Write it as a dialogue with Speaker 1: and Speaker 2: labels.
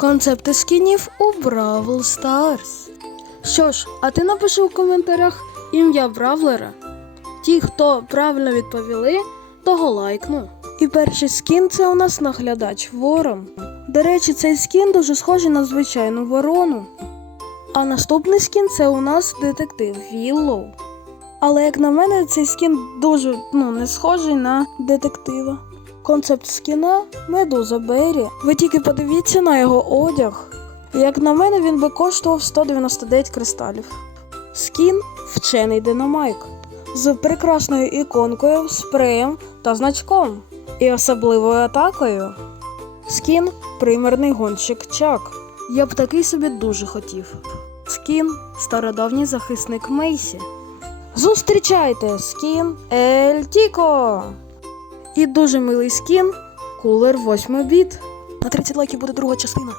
Speaker 1: Концепти скінів у Бравл Старс. Що ж, а ти напиши у коментарях ім'я Бравлера. Ті, хто правильно відповіли, того лайкну. І перший скін це у нас наглядач Ворон. До речі, цей скін дуже схожий на звичайну ворону. А наступний скін це у нас детектив Віллоу. Але як на мене, цей скін дуже ну, не схожий на детектива. Концепт скіна Медуза Беррі. Ви тільки подивіться на його одяг. Як на мене, він би коштував 199 кристалів. Скін вчений динамайк з прекрасною іконкою, спреєм та значком. І особливою атакою. Скін примерний гонщик Чак. Я б такий собі дуже хотів. Скін стародавній захисник Мейсі. Зустрічайте скін Ель Тіко! І дуже милий скін Кулер 8 біт. На 30 лайків буде друга частина.